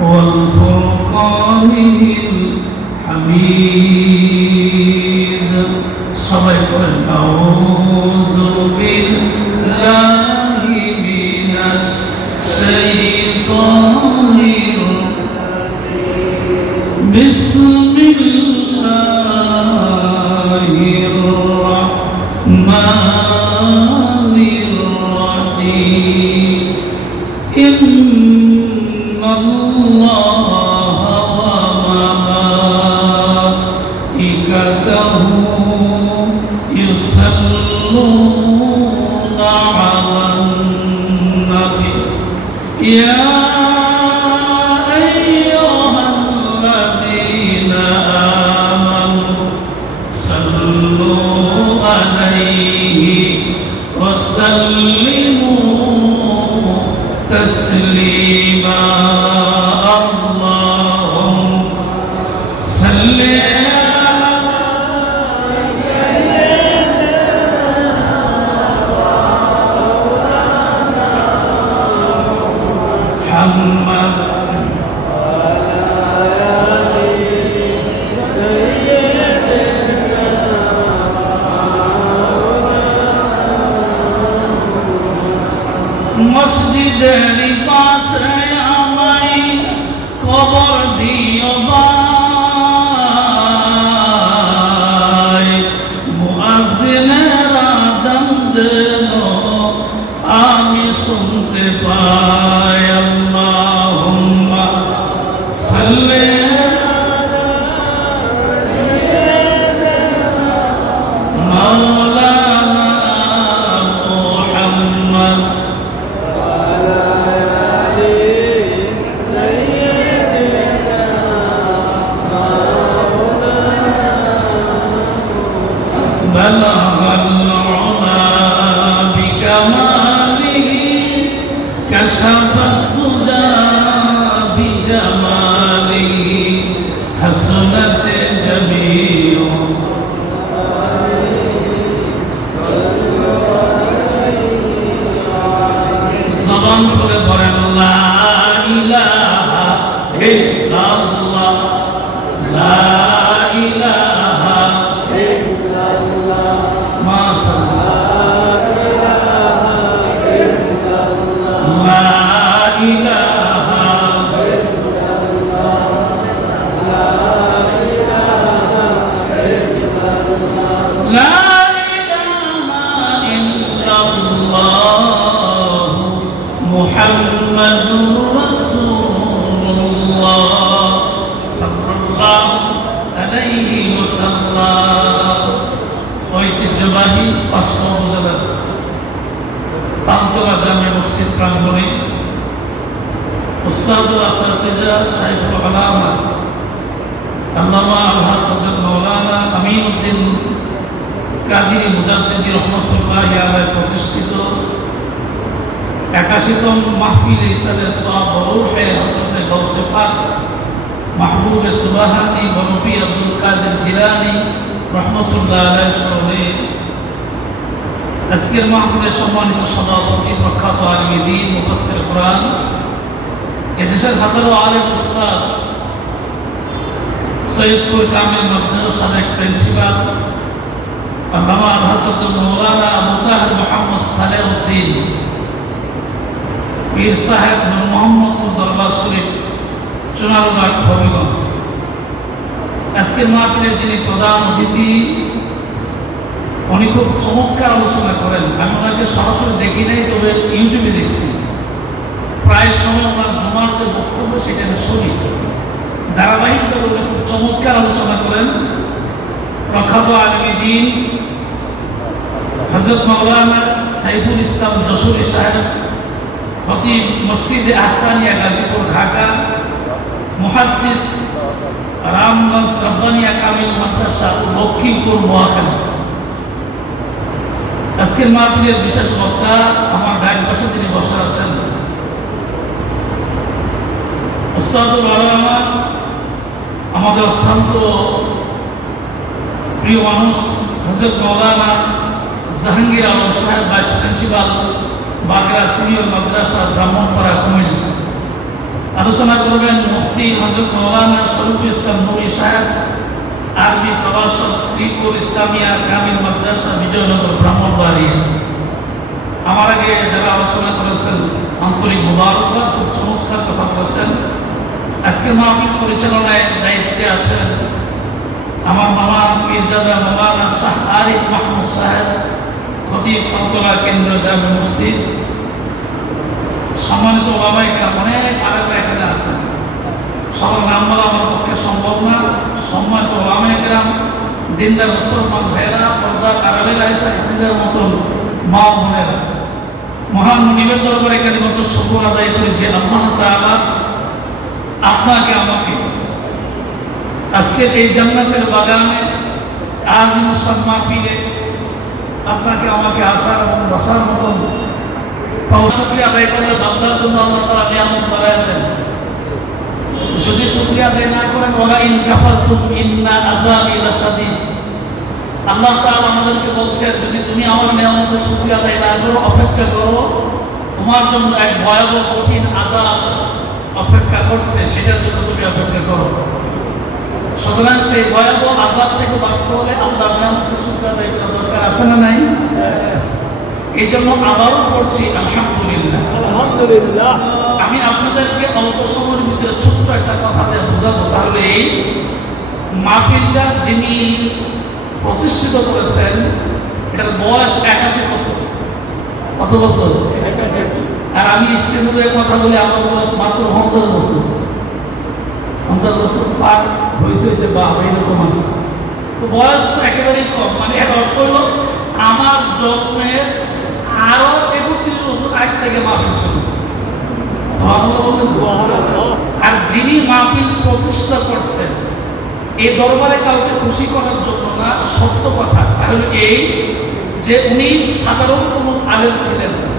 والفرقان الحميد صدق أعوذ بالله من الشيطان بسم الله الرحمن الرحيم إن الله وملائكته يصلون على النبي يا أيها الذين آمنوا صلوا عليه وسلموا تسليما اللهم صل محمد মসজিদের পাশে আমায় কবর দিও ভাই মুয়াজ্জিনের আযান যেন আমি শুনতে পাই আল্লাহুম্মা সাল্লি মাওলানা মুহাম্মদ بلغ العلا بكماله كشف الدجى بجماله حسنت جميع زبان করে বলেন লা ইলাহা ইল্লাল্লাহ লা ইলাহা মুহাম্মাদুর রাসূলুল্লাহ সাল্লাল্লাহু আলাইহি ওয়াসাল্লাম ঐতিহ্যবাহী অষ্টম উপজেলার তান্তরা জামে মসজিদ প্রাঙ্গণে উস্তাদুল আসাতিজা শাইখুল আলামা আল্লামা আলহাজ হযরত মাওলানা আমিনউদ্দিন কাদিরি মুজাদ্দিদি রহমাতুল্লাহি আলাইহি প্রতিষ্ঠিত 81তম মাহফিল ইসালের সওয়াব রূহে হযরত গাউসে পাক মাহবুব সুবহানী নবী আব্দুল কাদের জিলানী রহমাতুল্লাহ আলাইহি স্মরণে আজকের মাহফিলের সম্মানিত সভাপতি প্রখ্যাত আলিমে দ্বীন মুফাসসির কুরআন এদেশের হাজারো আলেম উস্তাদ সৈয়দপুর কামিল মাদ্রাসার সাবেক প্রিন্সিপাল আল্লামা হযরত মাওলানা মুতাহার মুহাম্মদ সালেউদ্দিন পীর সাহেব নূর মোহাম্মদপুর দরবার শরীফ চুনারুঘাট হবিগঞ্জ আজকের মাহফিলের যিনি প্রধান অতিথি উনি খুব চমৎকার আলোচনা করেন আমি ওনাকে সরাসরি দেখি নাই তবে ইউটিউবে দেখছি প্রায় সময় ওনার জুমার যে বক্তব্য সেটা আমি শুনি ধারাবাহিকভাবে উনি খুব চমৎকার আলোচনা করেন প্রখ্যাত আলিমে দ্বীন হযরত মাওলানা সাইফুল ইসলাম যশোরী সাহেব খতিব মসজিদে আহসানিয়া গাজীপুর ঢাকা মুহাদ্দিস রামগঞ্জ রব্বানিয়া কামিল মাদ্রাসা লক্ষ্মীপুর নোয়াখালী আজকের মাহফিলের বিশেষ বক্তা আমার ডান পাশে যিনি বসে আছেন উস্তাদুল আলামা আমাদের অত্যন্ত প্রিয় মানুষ হযরত মাওলানা জাহাঙ্গীর আলম সাহেব ভাইস প্রিন্সিপাল বাগড়া সিনিয়র মাদ্রাসা, ব্রাহ্মণপাড়া, কুমিল্লা। আলোচনা করবেন মুফতি হযরত মাওলানা শরীফুল ইসলাম নুরী সাহেব, আরবি প্রভাষক, শ্রীপুর ইসলামিয়া গ্রামীণ মাদ্রাসা, বিজয়নগর, ব্রাহ্মণবাড়িয়া। আমার আগে যারা আলোচনা করেছেন আন্তরিক মোবারকবাদ, খুব চমৎকার কথা বলেছেন। আজকের মাহফিল পরিচালনায় দায়িত্বে আছেন আমার মামা মির্জাদা মাওলানা শাহ আরিফ মাহমুদ সাহেব, খতিব ফতোয়া কেন্দ্র জামে মসজিদ। সম্মানিত ওলামায়ে কেরাম, অনেক আলেমরা এখানে আছেন, সবার নাম বলা আমার পক্ষে সম্ভব না। সম্মানিত ওলামায়ে কেরাম, দিনদার মুসলমান ভাইয়েরা, পর্দার আড়ালের আয়েশা ইতিজার মতন মা বোনেরা, মহান মুনিবের দরবারে কালিমাত শুকর আদায় করি যে আল্লাহ তাআলা আপনাকে আমাকে আজকে এই জান্নাতের বাগানে আজিম মাহফিলে আপনাকে আমাকে আসার এবং বসার মতন শুকরিয়া আদায় করলে বান্দার জন্য আল্লাহ তাআলা নিয়ামত বাড়ায় দেন। যদি শুকরিয়া আদায় না করেন, ওয়া ইন কাফারতুম ইন্না আযাবি লাশাদীদ। আল্লাহ তাআলা আমাদেরকে বলছেন, যদি তুমি আমার নিয়ামতের শুকরিয়া আদায় না করো, অপেক্ষা করো, তোমার জন্য এক ভয়াবহ কঠিন আযাব অপেক্ষা করছে, সেটার জন্য তুমি অপেক্ষা করো। সুতরাং সেই ভয়াবহ আযাব থেকে বাঁচতে হলে আল্লাহর নিয়ামতের শুকরিয়া আদায় করা দরকার, আছে না নাই? এই জন্য আবারও পড়ছি আলহামদুলিল্লাহ, আলহামদুলিল্লাহ। আমি আপনাদেরকে অল্প সময়ের ভিতরে ছোট্ট একটা কথা দিয়ে বোঝাবো। তাহলে এই মাহফিলটা যিনি প্রতিষ্ঠিত করেছেন, এটার বয়স 81 বছর। কত বছর? আর আমি স্টেজে কথা বলি, আমার বয়স মাত্র 50 বছর। 50 বছর পার হয়েছে বা এইরকম। তো বয়স তো একেবারেই কম। মানে এর অর্থ হলো আমার জন্মের আরো 31 বছর আগে থেকে মাহফিল শুরু। আর যিনি মাহফিল প্রতিষ্ঠা করছেন, এই দরবারে কাউকে খুশি করার জন্য না, সত্য কথা তাহলে এই যে উনি সাধারণ কোন আলেম ছিলেন না,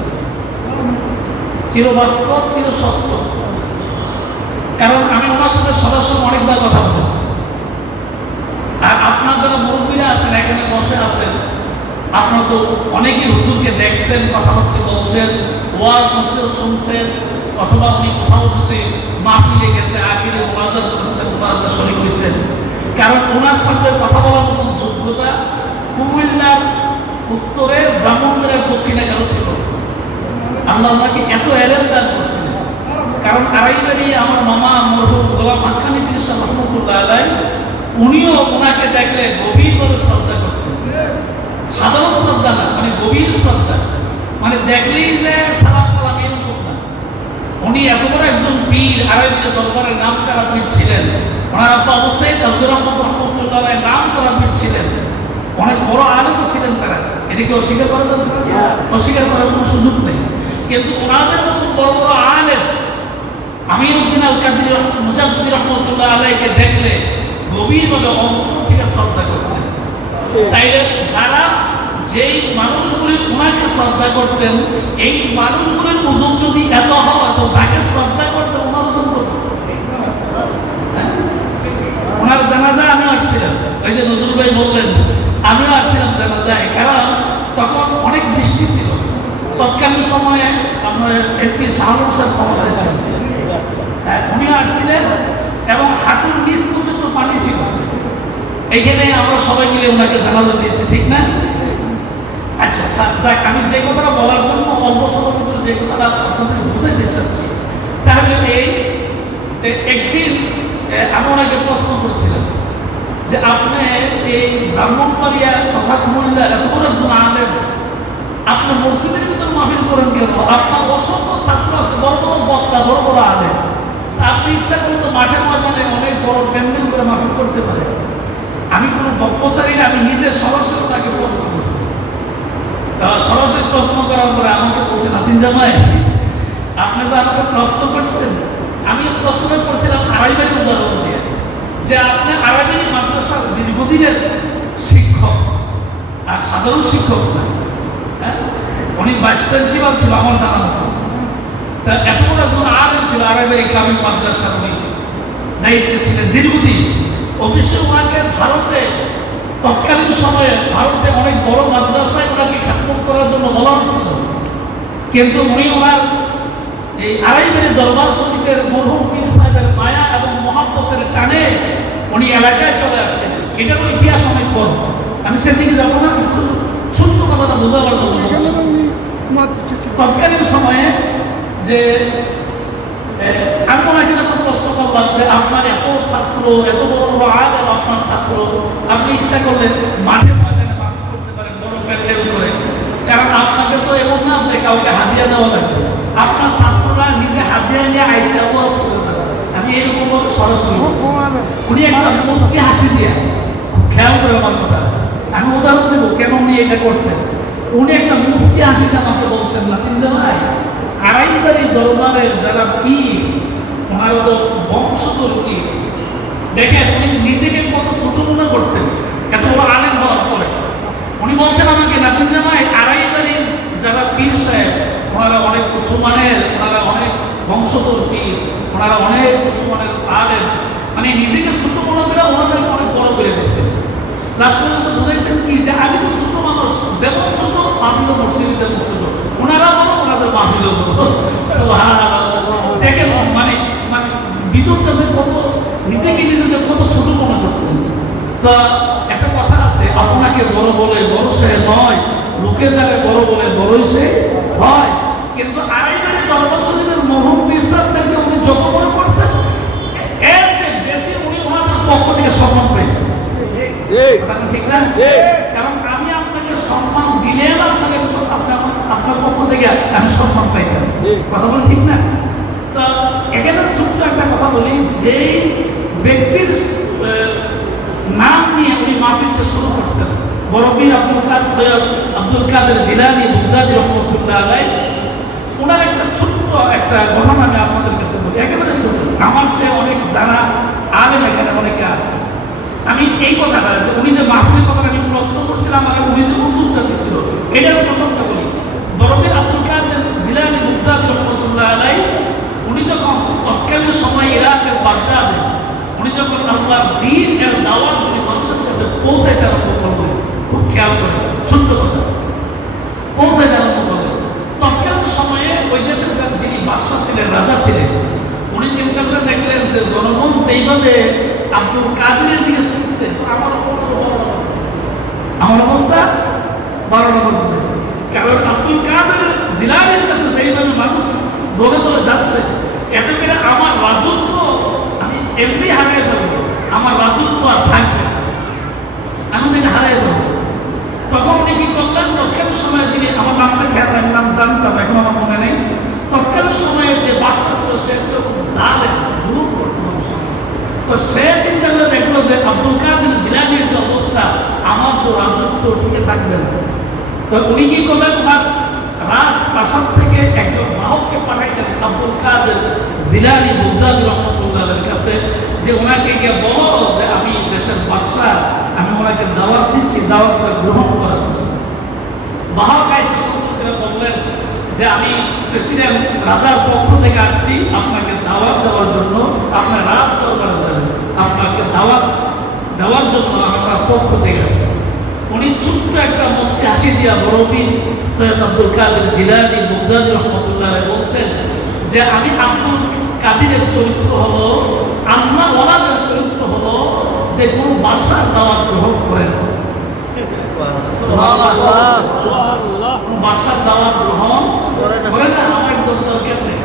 চিরবাস্তব, চিরসত্য। কারণ আমি ওনার সাথে সরাসরি অনেকবার কথা বলেছি। আর আপনার যারা মুরব্বীরা আছেন, এখানে বসে আছেন, আপনারা তো অনেকেই হুজুরকে দেখছেন, কথাবার্তা বলছেন, ওয়াজ নসিহত শুনছেন, অথবা উনি কোথাও যদি মাহফিলে গেছে, আখিরে মুনাজাত করেছেন, মুনাজাত শরীক হয়েছেন। কারণ ওনার সাথে কথা বলার মতন যোগ্যতা কুমিল্লার উত্তরে, ব্রাহ্মণবাড়িয়ার দক্ষিণে কারো ছিল। আল্লাহ ওনাকে এত এলেম দান করছেন। কারণ আড়াইবাড়ি আমার মামা মরহুম গোলাম হাক্কানি পীর সাহেব রহমতুল্লাহ আলাইহি, উনিও ওনাকে দেখলে গভীরভাবে শ্রদ্ধা করতেন। সাধারণ শ্রদ্ধা না, মানে গভীর শ্রদ্ধা, মানে দেখলেই যে সালাম কালাম এরকম না। উনি এত বড় একজন পীর, আড়াইবাড়ি দরবারের নাম করা পীর ছিলেন। ওনার আব্বা অবশ্যই তাজুর রহমত রহমতুল্লাহ আলাইহি নাম করা পীর ছিলেন। অনেক বড় আলেমও ছিলেন তারা, এদিকে অস্বীকার করা যাবে না, অস্বীকার করার কোনো সুযোগ নেই। কিন্তু ওনাদের মতো বড় বড় আলেম আমিরউদ্দিন আল কাদির মুজাদ্দিদ রহমতুল্লাহ আলাইহিকে দেখলে গভীরভাবে অন্তর থেকে শ্রদ্ধা করতেন। তাইলে যারা যেই মানুষগুলি ওনাকে শ্রদ্ধা করতেন, এই মানুষগুলির ওজন যদি এত হয়, তো যাকে শ্রদ্ধা করতেন ওনার ওজন কত? ওনার জানাজা আমি আসছিলাম, ওই যে নজরুল ভাই বললেন, আমিও আসছিলাম জানাজায়। কারণ তখন অনেক বৃষ্টি ছিল। তৎকালীন সময়ে আমরা একটি শাহরুখ সাহেব ক্ষমতায় ছিলেন, উনিও আসছিলেন এবং হাঁটুর নিচ পর্যন্ত পানি ছিল। এইখানে আমরা সবাই মিলে ওনাকে জানাজা দিয়েছি, ঠিক না? আচ্ছা, যাক, আমি যে কথাটা বলার জন্য অল্প সময়ের ভিতরে যে কথাটা আপনাদের বুঝাইতে চাচ্ছি, তাহলে এই একদিন আমি ওনাকে প্রশ্ন করেছিলাম যে আপনি এই ব্রাহ্মণবাড়িয়া তথা কুমিল্লা এত বড় একজন আলেম, আপনি মসজিদের ভিতরে মাহফিল করেন কেন? আপনার অসংখ্য ছাত্র আছে, বড় বড় বক্তা, বড় বড় আলেম, আপনি ইচ্ছা করলে তো মাঠে ময়দানে অনেক বড় প্যান্ডেল করে মাহফিল করতে পারেন। আমি কোনো বক্তচারী না, আমি নিজে সরাসরি তাকে প্রশ্ন করছি। সরাসরি প্রশ্ন করার পরে আমাকে বলছে, নাতিন জামাই, আপনি যে আমাকে প্রশ্ন করছেন, আমি প্রশ্ন করছিলাম আড়াইবাড়ির উদাহরণ দিয়ে, যে আপনি আড়াইবাড়ি মাদ্রাসার দীর্ঘদিনের শিক্ষক, আর সাধারণ শিক্ষক না। হ্যাঁ, উনি ভাইস প্রিন্সিপাল ছিল আমার জানা মতো। তা এত বড় একজন আলেম ছিল, আড়াইবাড়ি গ্রামীণ মাদ্রাসার উনি দায়িত্বে ছিলেন দীর্ঘদিন। অবশ্যই ওনাকে ভারতে তৎকালীন সময়ে ভারতে অনেক বড় মাদ্রাসায় ওনাকে খ্যাতমত করার জন্য বলা হয়েছিল। কিন্তু উনি ওনার এই আড়াইবাড়ি দরবার শরীফের মরহুম পীর সাহেবের মায়া এবং মহাব্বতের টানে উনি এলাকায় চলে আসছেন। এটারও ইতিহাস অনেক বড়, আমি সেদিকে যাবো না, ছোট্ট কথাটা বোঝাবার জন্য বলছি। তৎকালীন সময়ে যে আমি ওনাকে যখন প্রশ্ন করলাম যে আপনার এত ছাত্র, এত বড় বড় আলেম আপনার ছাত্র, আপনি ইচ্ছা করলে মাঠে ময়দানে মাঠ করতে পারেন বড় প্যান্ডেল করে, কারণ আপনাকে তো এমন না যে কাউকে হাদিয়া দেওয়া লাগবে, আপনার ছাত্ররা নিজে হাদিয়া নিয়ে আইসা ওয়াজ করে দেবে। আমি এরকম সরাসরি উনি একটা মুস্কি হাসি দিয়ে, খেয়াল করে আমার কথা, আমি উদাহরণ দেবো কেন উনি এটা করতেন। উনি একটা মুস্কি হাসিতে আমাকে বলছেন লাতিন জামাই, আড়াইবাড়ি দরবারের যারা পীর ওনারা তো বংশধর পীর, দেখেন উনি নিজেকে কত ছোট মনে করতেন এত বড় আলেম হওয়ার পরে। উনি বলছেন আমাকে লাতিন জামাই, আড়াইবাড়ির যারা পীর সাহেব ওনারা অনেক উঁচু মানের, ওনারা অনেক বংশধর পীর, ওনারা অনেক উঁচু মানের আলেম, মানে নিজেকে ছোট মনে করে ওনাদের অনেক বড় করে দিচ্ছে। লাস্ট পর্যন্ত বুঝাইছেন কি যে আমি তো ছোট মানুষ, যেমন ছোট মাহফিল মসজিদে যেমন ছোট, ওনারা বলো ওনাদের মাহফিল বলো। দেখেন মানে মানে বিদ্যুৎটা যে কত নিজেকে নিজে যে কত ছোট মনে করতেন। তো একটা কথা আছে, আপনাকে বড় বলে বড় সে নয়, লোকে যারা বড় বলে বড়ই সে হয়। কিন্তু আড়াইবাড়ি দরবার শরীফের মরহুম পীর সাহেবদেরকে উনি যত মনে করছেন এর চেয়ে বেশি উনি ওনাদের পক্ষ থেকে সম্মান পেয়েছেন। ঠিক না? কারণ আমি আপনাকে সম্মান দিলে আপনাকে আপনার পক্ষ থেকে আমি সম্মান পাইতাম, কথা বলে ঠিক না? তো এখানে ছোট্ট একটা কথা বলি, যেই ব্যক্তির নাম নিয়ে উনি মাহফিলটা শুরু করছেন, বড় পীর সৈয়দ আব্দুল কাদের জিলানী বুগদাদি রহমতুল্লাহ আলাইহি, ওনার একটা ছোট্ট একটা ঘটনা আমি আপনাদের কাছে বলি, একেবারে ছোট, আমার সে অনেক জানা আলেম এখানে অনেকে আছে। আমি এই কথাটা যে উনি যে মাহফিলের কথাটা আমি প্রশ্ন করছিলাম, আমাকে উনি যে উত্তরটা দিচ্ছিল এটার প্রসঙ্গটা বলি। বড় পীর আব্দুল কাদের জিলানী বুগদাদি রহমতুল্লাহ আলাইহি উনি যখন তৎকালীন সময় ইরাকের বাগদাদে উনি যখন আল্লাহর দ্বীন এর দাওয়াত উনি মানুষের কাছে পৌঁছাইতে আরম্ভ করলেন, খুব খেয়াল করে ছোট্ট কথা, পৌঁছাইতে আরম্ভ করলেন। তৎকালীন সময়ে ওই দেশের যিনি বাদশা ছিলেন, রাজা ছিলেন, উনি চিন্তা করে দেখলেন যে জনগণ যেইভাবে আব্দুল কাদেরের দিকে ছুটছে, আমার অবস্থা 12টা বাজবে, কারণ আব্দুল কাদের জিলানীর কাছে যেইভাবে মানুষ দলে দলে যাচ্ছে, এত করে আমার রাজত্ব আমি এমনি হারিয়ে ফেলবো, আমার রাজত্ব আর থাকবে না, আমি তাকে হারিয়ে ফেলবো। তখন উনি কি করলেন, তৎকালীন সময়ে যিনি, আমার নামটা খেয়াল রাখেন, নাম জানতাম এখন আমার মনে নেই, তৎকালীন সময়ে যে বাদশা ছিল সে ছিল জালেম, জুলুম করতে মানুষ। তো সে চিন্তা করে দেখলো যে আব্দুল কাদের জিলানীর যে অবস্থা, আমার তো রাজত্ব টিকে থাকবে না। তো উনি কি করলেন, ওনার রাজপ্রাসাদ থেকে একজন বাহককে পাঠাইলেন আব্দুল কাদের জিলানী বুগদাদি রহমতুল্লাহের কাছে, যে ওনাকে গিয়ে বলো যে আমি দেশের বাদশা, আমি ওনাকে দাওয়াত দিচ্ছি, দাওয়াত করে গ্রহণ করার জন্য। বাহক এসে সুন্দর করে বললেন যে আমি প্রেসিডেন্ট রাজার পক্ষ থেকে আসছি আপনাকে দাওয়াত দেওয়ার জন্য, আপনার রাজ দরবারে যাবেন, আপনাকে দাওয়াত দেওয়ার জন্য আমার পক্ষ থেকে আসছি। উনি ছোট্ট একটা মুস্কি হাসি দিয়া বড় পীর সৈয়দ আব্দুল কাদের জিলানী বুগদাদি রহমতুল্লাহ বলছেন যে আমি আব্দুল কাদেরের চরিত্র হলো, আল্লাহ ওয়ালাদের চরিত্র হলো যে কোন বাদশার দাওয়াত গ্রহণ করে না, বাদশার দাওয়াত গ্রহণ করে না, আমার একদম দরকার নেই।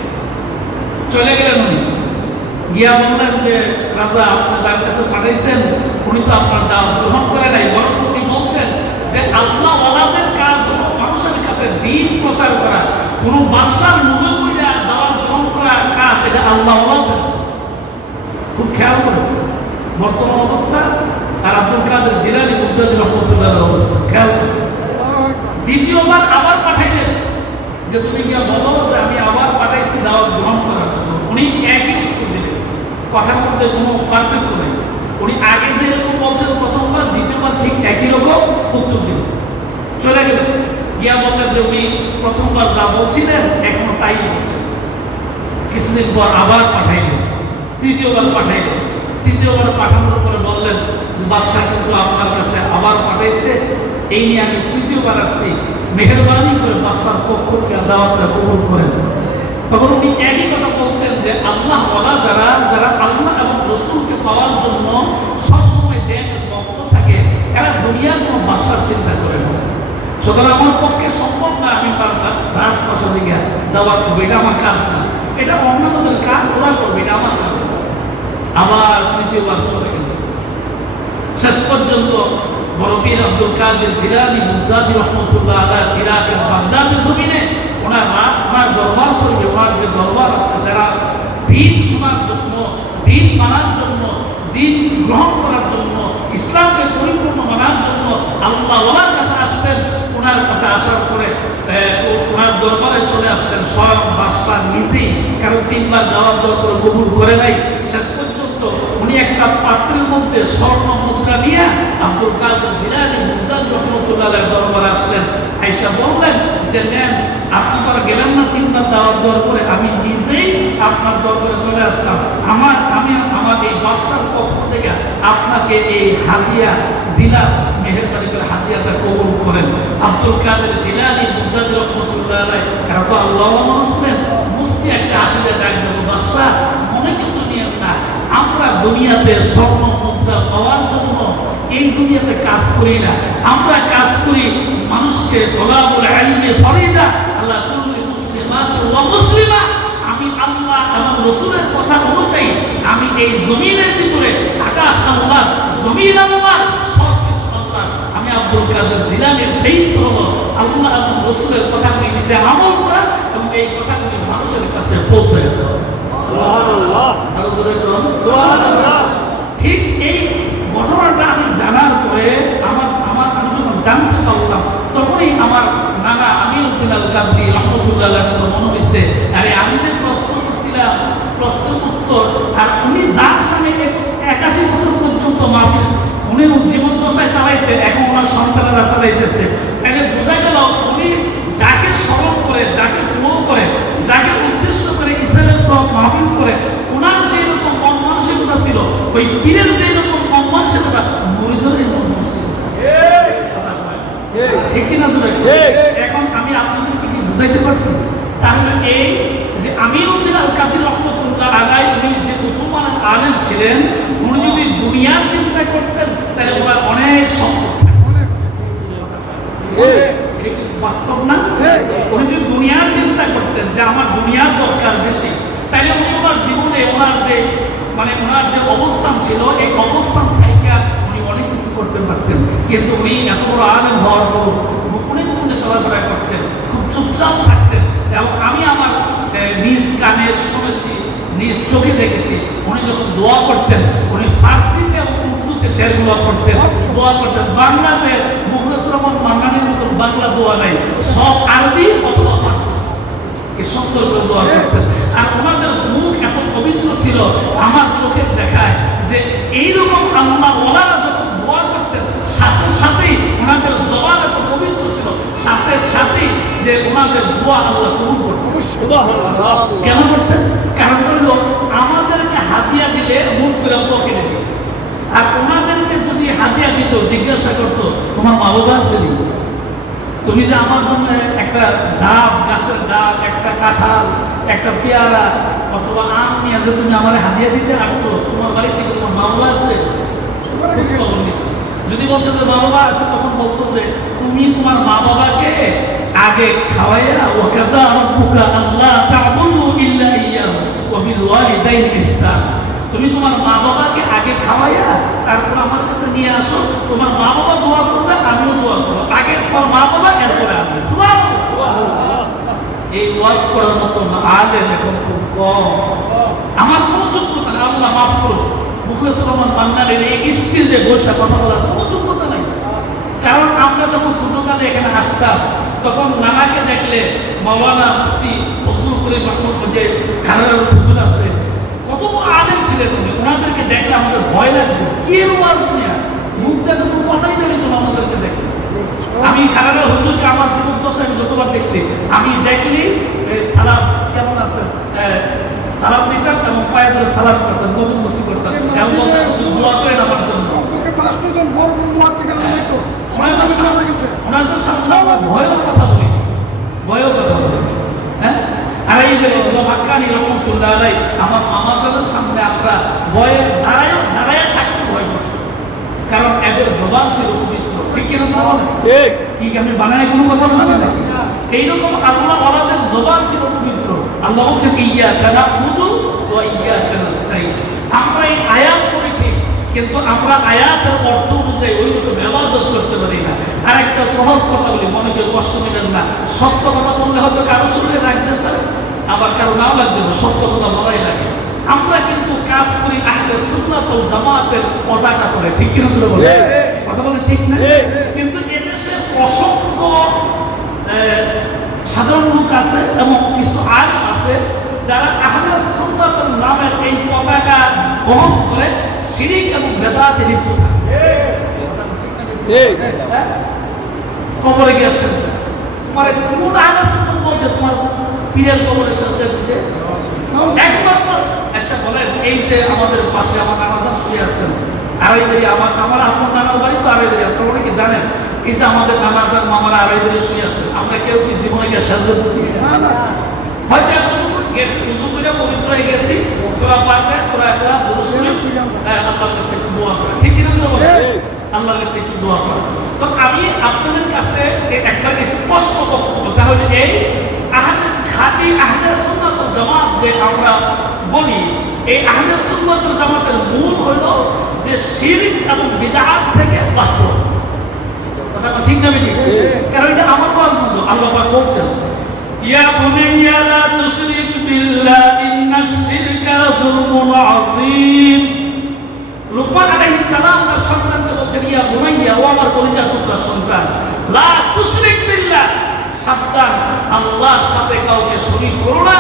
চলে গেলেন উনি, গিয়া বললেন যে রাজা আপনি যার কাছে পাঠাইছেন উনি তো আপনার দাওয়াত গ্রহণ করে নাই, বরং উনি বলছেন যে আল্লাহ ওয়ালাদের কাজ হলো মানুষের কাছে দ্বীন প্রচার করা, কোন বাদশার মুখে কইরা দাওয়াত গ্রহণ করার কাজ এটা আল্লাহ ওয়ালাদের। খুব খেয়াল করুন বর্তমান অবস্থা আর আব্দুল কাদের জিলানী বুগদাদি রহমতুল্লাহের অবস্থা খেয়াল করুন। দ্বিতীয়বার আবার পাঠাইলেন যে তুমি গিয়া বলো যে আমি আবার পাঠাইছি দাওয়াত গ্রহণ করার জন্য। উনি একই উত্তর দিলেন, কথার মধ্যে কোনো পার্থক্য নেই। উনি আগে যেরকম বলছেন প্রথমবার, দ্বিতীয়বার ঠিক একই রকম উত্তর দিলেন। চলে গেলেন, গিয়া বললেন যে উনি প্রথমবার যা বলছিলেন এখন তাই বলছেন। কিছুদিন পর আবার পাঠাইলেন, তৃতীয়বার পাঠাইলেন। তৃতীয়বার পাঠানোর পরে বললেন যে বাদশা কিন্তু আপনার কাছে আবার পাঠাইছে, এই নিয়ে আমি তৃতীয়বার আসছি, মেহেরবানি করে বাদশার পক্ষ থেকে দাওয়াতটা কবুল করেন। তখন উনি একই কথা বলছেন যে আল্লাহ ওয়ালা যারা যারা আল্লাহ এবং রসুলকে পাওয়ার জন্য সবসময় দেনের বক্ত থাকে, এরা দুনিয়ার কোনো বাদশার চিন্তা করে না। সুতরাং আমার পক্ষে সম্ভব না আমি রাত বসা দিকে দাওয়াত করবো, এটা আমার কাজ না, এটা অন্যদের কাজ, ওরা করবে, এটা আমার কাজ না। আবার তৃতীয়বার চলে গেল। শেষ পর্যন্ত বড় পীর আব্দুল কাদের জিলানী বুগদাদি রহমতুল্লাহ আলাইহি ইরাকের বাগদাদের জমিনে ওনার দরবার শরীফে, ওনার যে দরবার আছে, যারা দ্বীন শোনার জন্য, দ্বীন মানার জন্য, দ্বীন গ্রহণ করার জন্য, ইসলামকে পরিপূর্ণ মানার জন্য আল্লাহ ওনার কাছে আসতেন। ওনার কাছে আসার পরে ওনার দরবারে চলে আসতেন স্বয়ং বাদশাহ নিজেই, কারণ 3 বার দাওয়াত দেওয়ার পরে কবুল করে নাই। শেষ পর্যন্ত উনি একটা পাত্রের মধ্যে স্বর্ণ মুদ্রা নিয়ে আব্দুল কাদের জিলানী বুগদাদি রহমতুল্লাহ আলাইহির দরবারে আসলেন। আয়েশা বললেন যে নেন, আপনি তো গেলেন না 3 বার দাওয়াত দেওয়ার পরে, আমি নিজেই আপনার দরবারে চলে আসলাম। আমার এই বাদশার পক্ষ থেকে আপনাকে এই হাদিয়া দিলাম, মেহেরবানি করে হাদিয়াটা কবুল করেন। আব্দুল কাদের জিলানী বুগদাদি রহমতুল্লাহ আলাইহি এরা তো আল্লাহ মুসলিম, মুস্তি একটা আসলে ডাক দেবো, বাদশাহ মনে কিছু নিয়েন না, আমরা দুনিয়াতে স্বর্ণ মুদ্রা পাওয়ার জন্য এই দুনিয়াতে কাজ করি না, আমরা কাজ করি মানুষকে তলাবুল ইলমি ফরিদা আল্লাহ কুল্লি মুসলিমাত ওয়া মুসলিমা। আমি আল্লাহ এবং রাসূলের কথা অনুযায়ী আমি এই জমিনের ভিতরে, আকাশ আল্লাহ, জমিন আল্লাহ, সব কিছু আল্লাহ। আমি আব্দুল কাদের জিলানীর দায়িত্ব হলো আল্লাহ এবং রাসূলের কথাগুলি নিজে আমল করা এবং এই কথাগুলি মানুষের কাছে পৌঁছে দেওয়া। সুবহানাল্লাহ, আরো জোরে বলুন সুবহানাল্লাহ। ঠিক এই ঘটনাটা আমি জানার পরে আমি যখন জানতে পারলাম, তখনই আমার নানা আমিরউদ্দিন আল কাদরি রহমতুল্লাহ আলাইহি মনে হইছে, আরে আমি যে প্রশ্ন করছিলাম প্রশ্নের উত্তর, আর উনি যার সামনে 81 বছর পর্যন্ত মাহফিল উনি জীবন দশায় চালাইছে, এখন ওনার সন্তানেরা চালাইতেছে। তাহলে বোঝা গেল উনি যাকে স্মরণ করে, যাকে ফলো করে, যাকে উদ্দেশ্য করে ইসলামের সব মাহফিল করে, ওনার যে রকম মন মানসিকতা ছিল, ওই পীরের যে রকম মন মানসিকতা, মুরিদেরই মন মানসিকতা। ঠিক কিনা? এখন আমি আপনাদেরকে কি বুঝাইতে পারছি? তাহলে এই যে আমিরউদ্দিন আল কাদরি রহমতুল্লাহ আলাইহি উনি যে উচ্চমানের আলেম ছিলেন, উনি যদি দুনিয়ার চিন্তা করতেন তাহলে ওনার অনেক সম্পদ বাস্তব না? উনি যদি দুনিয়ার চিন্তা করতেন যে আমার দুনিয়ার দরকার বেশি, তাহলে উনি ওনার জীবনে ওনার যে অবস্থান ছিল, এই অবস্থান থেকে উনি অনেক কিছু করতে পারতেন। কিন্তু উনি এত বড় আলেম হওয়ার পর গোপনে গোপনে চলাফেরা করতেন, খুব চুপচাপ থাকতেন। এবং আমি আমার নিজ কানে শুনেছি, নিজ চোখে দেখেছি, উনি যখন দোয়া করতেন, উনি ফার্সিতে এবং উর্দুতে শেরগুলো করতেন, দোয়া করতেন। বাংলাতে মুখলেসুর রহমান মান্নানের মতন বাংলা দোয়া নাই, সব আরবি অথবা ফার্সি, এই সুন্দর করে দোয়া করতেন। আর ওনাদের মুখ এত পবিত্র ছিল, আমার চোখে দেখায় যে এইরকম আল্লাহ ওয়ালারা যখন দোয়া করতেন, সাথে সাথেই ওনাদের জবান এত পবিত্র ছিল, সাথে সাথেই যে ওনাদের দোয়া আল্লাহ কবুল করতেন। কেন করতেন? কারণ হলো আমাদেরকে হাদিয়া দিলে মুখ করে পকেটে দিত, আর ওনাদেরকে যদি হাদিয়া দিত, জিজ্ঞাসা করতো তোমার মা বাবা আছে নি? তুমি যে আমার জন্য একটা ডাব, গাছের ডাব, একটা কাঁঠাল, একটা পেয়ারা অথবা আম নিয়ে যে তুমি আমার হাদিয়া দিতে আসছো, তোমার বাড়িতে তোমার মা বাবা আছে? যদি বলছো যে মা বাবা আছে, তখন বলতো যে তুমি তোমার মা বাবাকে আগে খাওয়াইয়া, ওয়াকাদা রাব্বুকা আল্লা তা'বুদু ইল্লা ইয়্যাহু ওয়া বিল ওয়ালিদাইনি ইহসানা, তুমি তোমার মা বাবাকে আগে খাওয়াইয়া তারপর আমার কাছে নিয়ে আসো, তোমার মা বাবা দোয়া করবে, আমিও দোয়া করবো, আগে তোমার মা বাবা, এরপরে আমি। সুবহানাল্লাহ। এই ওয়াজ করার মতো আলেম এখন খুব কম। আমার কোনো যোগ্যতা নেই, আল্লাহ মাফ করুন, মুখলেসুর রহমান মান্নানের এই স্টেজে বসে কথা বলার কোনো যোগ্যতা নাই। কারণ আমরা যখন ছোটকালে এখানে আসতাম, তখন নানাকে দেখলে মাওলানা মুফতি ফজলুল করিম যে খানার হুজুর আছে, কত বড় আলেম ছিলেন উনি, ওনাদেরকে দেখলে আমাদের ভয় লাগবে, কে ওয়াজ নিয়ে মুখ দেখে কোনো কথাই জানি তো আমাদেরকে দেখলে। আমি খানার হুজুরকে আমার জীবন দশায় আমি যতবার দেখছি, আমি দেখলি সালাম কেমন আছেন সালাম দিতাম এবং পায়ে ধরে সালাম করতাম, নতুন বসি করতাম, এবং বলতাম দোয়া করেন আমার জন্য। ওনাদের সামনে আমরা ভয়ের কথা বলি, ভয়ের কথা বলি। হ্যাঁ, আর এই যে হাক্কানি রহমতুল্লাহ আলাই আমার মামাজানের সামনে আমরা ভয়ে দাঁড়ায় থাকতে ভয় করছি, কারণ এদের জবান ছিল পবিত্র। ঠিক কিনা বলেন? কি আমি বানায় কোনো কথা বলছি না? এইরকম আল্লাহ ওনাদের জবান ছিল পবিত্র। আল্লাহ হচ্ছে ইয়্যাকা না'বুদু ওয়া ইয়্যাকা নাস্তাঈন। আমরা এই আয়াত পড়ি ঠিক, কিন্তু আমরা আয়াতের অর্থ অনুযায়ী ওই রকম ইবাদত করতে পারি না। আর একটা সহজ কথা বলি, মনে করে কষ্ট নেবেন না। সত্য কথা বললে হয়তো কারো শরীরে লাগতে পারে, আবার কারো নাও লাগতে পারে, সত্য কথা বলাই লাগে। আমরা কিন্তু কাজ করি আহলে সুন্নাত ওয়াল জামাতের পতাকা করে। ঠিক কিনা বলেন? কথা বলেন ঠিক না? কিন্তু এদেশে অসংখ্য সাধারণ লোক আছে এবং কিছু আলেম আছে যারা আহলে সুন্নাতের নামের এই পতাকা বহন করে শিরক এবং বেদাতে লিপ্ত থাকে। কবরে গিয়ে সেজদা মানে কোন আহলে সুন্নাত বলছে তোমার পীরের কবরে সেজদা দিতে? একমাত্র আচ্ছা বলেন, এই যে আমাদের পাশে আমার নানাজান শুয়ে আছেন আড়াইবাড়ি, আমার আপনার নানার বাড়ি তো আড়াইবাড়ি, আপনারা অনেকে জানেন। এই যে আমাদের নানাজান মামারা আড়াইবাড়ি শুয়ে আছেন, আমরা কেউ কি জীবনে গিয়ে সেজদা দিচ্ছি? হয়তো এতটুকু গেছি, উযু করে পবিত্র হয়ে গেছি, সূরা ফাতিহা, সূরা ইখলাস, দুরূদ শরীফ, আল্লাহর কাছে একটু দোয়া করা। ঠিক কিনা বলেন? আল্লাহর কাছে একটু দোয়া করা। তো আমি আপনাদের কাছে একটা স্পষ্ট বক্তব্য, তাহলে এই খাঁটি আহলে সুন্নাত ওয়াল জামাত যে আমরা বলি, এই আহলে সুন্নাত ওয়াল জামাতের মূল হলো যে শিরক এবং বিদআত থেকে বাঁচতে। কথা ঠিক না বেঠিক? কারণ এটা আমার ওয়াজ না, আল্লাহ পাক বলছেন ইয়া বুনাইয়া লা তুশরিক বিল্লাহ ইন্নাশ শিরকা যুলমুন আযীম। লুকমান আলাইহিস সালাম তার সন্তানকে বলছেন ইয়া বুনাইয়া, ও আমার কলিজার টুকরা সন্তান, লা তুশরিক বিল্লাহ, সাবধান আল্লাহর সাথে কাউকে শরীক করো না,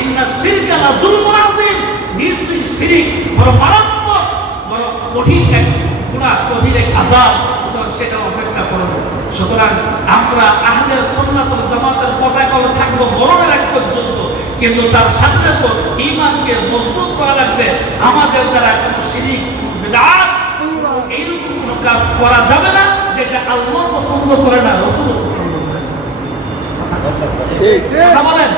ইন্নাশ শিরকা লা যুলমুন আযীম, নিশ্চয়ই শিরক বড় মারাত্মক, বড় কঠিন এক গুনাহ, কঠিন এক আযাব, সুতরাং সেটা অপেক্ষা করব। সুতরাং আমরা আহলে সুন্নাত ওয়াল জামাতের পতাকা থাকবো মরণের আগ পর্যন্ত, কিন্তু তার সাথে সাথে ঈমানকে মজবুত করা লাগবে। আমাদের দ্বারা কোনো শিরক, বিদআত, এইরকম কোনো কাজ করা যাবে না যেটা আল্লাহ পছন্দ করে না, রাসূল পছন্দ করে না। কথা বলেন?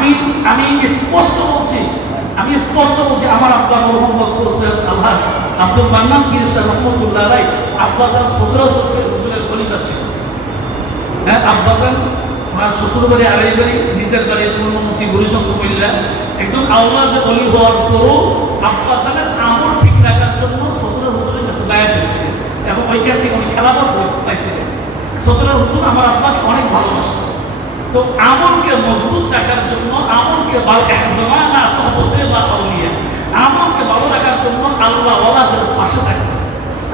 আমি স্পষ্ট বলছি, আমার আব্বা মোহাম্মদ হোসেন আল্লাহ আব্দুল মান্নান পীর সাহেব রহমতুল্লাহ আলাইহি আব্বাজান 17 বছরের হুজুরের খলিফা ছিলেন। হ্যাঁ, আব্বাজান ওনার শ্বশুর বাড়ি আড়াইবাড়ি, নিজের বাড়ি পূর্ণমতি বরিশাল কুমিল্লা। একজন আওলাদ ওলি হওয়ার পরও আব্বাজানের আমল ঠিক রাখার জন্য 17 হুজুরের কাছে বায়াত হয়েছিলেন এবং ওইখান থেকে উনি খেলাফত পাইছিলেন। 17 হুজুর আমার আব্বাকে অনেক ভালোবাসতেন। তো আমলকে মজবুত রাখার জন্য, আমলকে আমলকে ভালো রাখার জন্য আল্লাহ ওয়ালাদের পাশে থাকতে।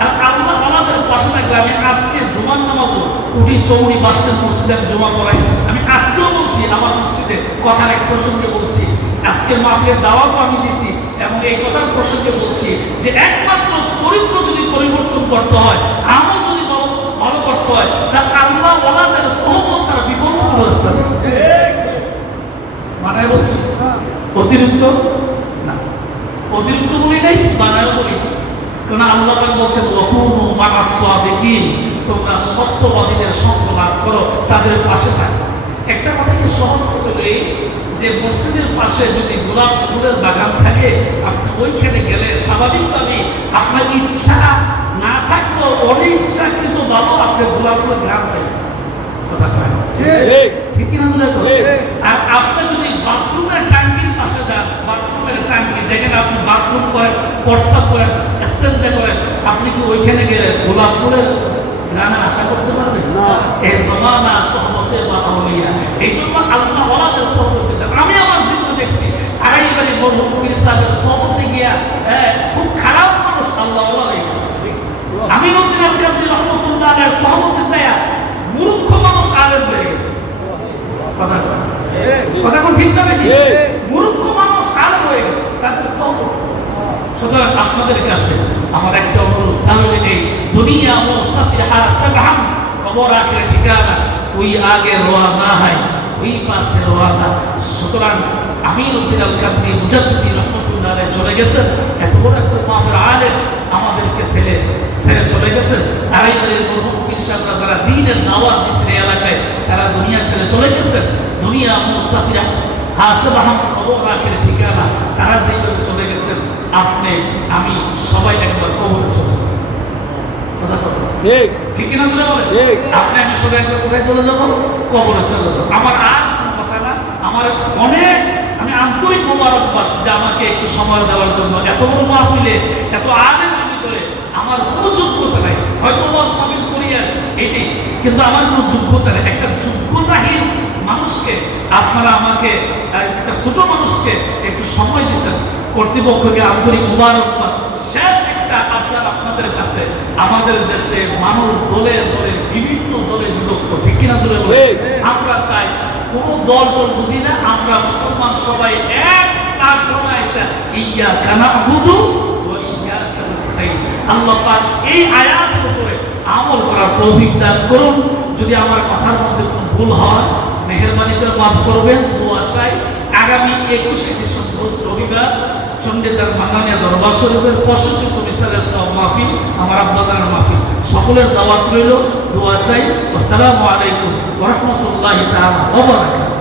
আর আল্লাহ ওয়ালাদের পাশে থাকলে, আমি আজকে জুমার নামাজও উঠি চৌড়ি বাসস্ট্যান্ড মসজিদে জমা পড়াই। আমি আজকেও বলছি, আমার মসজিদে কথার এক প্রসঙ্গে বলছি, আজকের মাহফিলের দাওয়াতও আমি দিছি এবং এই কথার প্রসঙ্গে বলছি যে একমাত্র চরিত্র যদি পরিবর্তন করতে হয়, আমল যদি ভালো করতে হয়, তা আল্লাহ ওয়ালাদের সহবত ছাড়া বিকল্প কোনো রাস্তা নেই। মাথায় বলছি, অতিরিক্ত না, অতিরিক্ত বলি নাই, বানায় বলি না। কারণ আল্লাহ পাক বলছেন ওয়াকুনু মা'আস সাদিকিন, তোমরা সত্যবাদীদের সঙ্গ লাভ করো, তাদের পাশে থাকো। একটা কথা কি সহজ করে বলি, যে মসজিদের পাশে যদি গোলাপ ফুলের বাগান থাকে, আপনি ওইখানে গেলে স্বাভাবিকভাবেই আপনার ইচ্ছা না থাকলেও অনিচ্ছাকৃত ভাবে আপনি গোলাপ ফুলের গ্রাম পাইবেন। কথা কয় ঠিক কিনা? আর আপনি যদি বাথরুমের ট্যাঙ্কির পাশে যান, বাথরুমের ট্যাঙ্কি যেখানে আপনি বাথরুম করেন, প্রস্রাব করেন, ইস্তেঞ্জা করেন, আপনি কি ওইখানে গেলে গোলাপ ফুলের গ্রামে আশা করতে পারবেন? এই জমানা সহবতে বা আউলিয়া, এই জন্য আল্লাহ ওয়ালাদের সহবতে যান। আমি আমার জীবনে দেখছি আড়াইবাড়ি মরহুম পীর সাহেবের সহবতে গিয়া খুব খারাপ মানুষ আল্লাহ ওয়ালা হয়ে গেছে। আমি নতুন কাজী রহমতুল্লাহ আলাইহির সহবতে যায়া মূর্খ মানুষ আলেম হয়ে গেছে। কথা কোন ঠিক না বেঠিক? মূর্খ মানুষ আলেম হয়ে গেছে তাদের সহবত। সুতরাং আপনাদের কাছে আমার একটা অনুরোধ, তাহলে এই দুনিয়া মুসাফিহা সাবহাম, কবর আখিরে ঠিকানা, ওই আগে রওনা হয়, ওই পাশে রওনা। সুতরাং আমির উদ্দিন আল কাদরি মুজাদ্দিদি রহমতুল্লাহ আলাইহি চলে গেছেন, এত বড় একজন মাহফিল আলেম, আমাদের আমাদেরকে ছেড়ে ছেড়ে চলে গেছেন। আড়াইবাড়ির পীর সাহেবরা যারা দ্বীনের দাওয়াত দিয়েছেন এই এলাকায়, তারা দুনিয়া ছেড়ে চলে গেছেন। দুনিয়া মুসাফিরা হাসবাহাম খবর রাখের ঠিকানা, তারা যেভাবে চলে গেছেন, আপনি আমি সবাই একবার কবরে চলে যাব। কথা কথা ঠিক না বলে আপনি আমি সবাই একবার কোথায় চলে যাবো? কবরে চলে যাবো। আমার আর কোনো কথা না, আমার অনেক আমি আন্তরিক মোবারকবাদ যে আমাকে একটু সময় দেওয়ার জন্য। এত বড় মাহফিলে এত আলেম আমি করে আমার কোনো যোগ্যতা নাই, হয়তো ওয়াজ মাহফিল করি আর এটি, কিন্তু আমার কোনো যোগ্যতা নেই। একটা যোগ্যতাহীন মানুষকে আপনারা আমাকে, একটা ছোট মানুষকে একটু সময় দিচ্ছেন, কর্তৃপক্ষকে আন্তরিক মোবারকবাদ। শেষ একটা আপনাদের কাছে, আমাদের দেশে মানুষ দলে দলে বিভিন্ন দলে বিভক্ত, ঠিক কিনা জুড়ে বলে? আমরা চাই কোনো দল টল বুঝি না, আমরা মুসলমান সবাই এক প্ল্যাটফর্মে এসে ইয়্যাকা না'বুদু ওয়া ইয়্যাকা নাস্তাঈন। আল্লাহ পাক এই আয়াতের উপরে আমল করার তৌফিক দান করুন। যদি আমার কথার মধ্যে কোনো ভুল হয় মেহেরবানি করে মাফ করবেন, দোয়া চাই। আগামী 21শে ডিসেম্বর রবিবার চন্ডিদার মাঙ্গানিয়া দরবার শরীফের 65 মিসালের সব মাহফিল, আমার আব্বাজানের মাহফিল, সকলের দাওয়াত রইল, দোয়া চাই। আসসালামু আলাইকুম ওয়া রাহমাতুল্লাহি তাআলা ওয়া বারাকাতুহু।